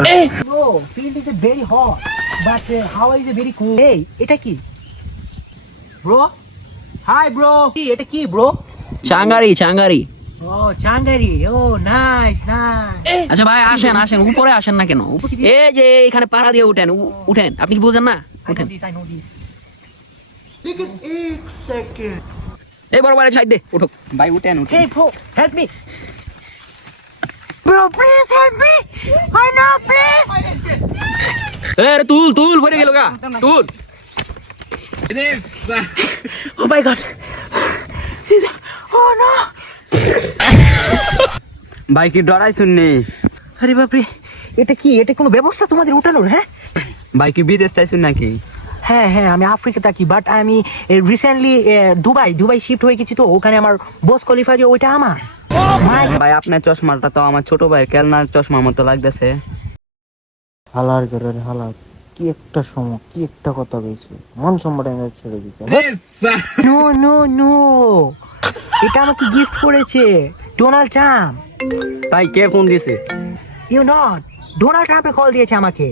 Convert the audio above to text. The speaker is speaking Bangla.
No, field is very hot, but Hawaii is very cool. Hey, এটা কি? Bro? Hi bro. কি এটা কি bro? চাঙ্গারি। ও চাঙ্গারি। ও nice. আচ্ছা ভাই আসেন উপরে আসেন না কেন? এই যে এখানে পাড়া দিয়ে উঠেন। আপনি কি বুঝেন না? উঠেন। I know this. এই বড় সাইড দে উঠো। ভাই উঠেন Hey bro, help me. Bro, please help me. I know, please. আরে তুল পড়ে গেল গা। তুল। Oh my god. Oh no. ভাই কি ডরাই শুননি? আরে বাপরে, এটা কি? এটা কোনো ব্যবস্থা তোমাদের উঠানোর? হ্যাঁ ভাই কি বিদেশ চাইছুন নাকি? হ্যাঁ আমি আফ্রিকা থাকি, বাট আমি রিসেন্টলি দুবাই শিফট হয়ে গেছি, তো ওখানে আমার বস কোয়ালিফাই যে ওইটা আমার। ভাই আপনার চশমাটা তো আমার ছোট ভাইয়ের কেলনার চশমার মতো লাগতেছে। হালার ঘরের হালার কি একটা সময় কি একটা কথা বলছে মন সম্মানে ছেড়ে দিতে। নো, এটা আমাকে গিফট করেছে ডোনাল্ড ট্রাম্প। ভাই কে ফোন দিছে? ইউ নট, ডোনাল্ড ট্রাম্পে কল দিয়েছে আমাকে।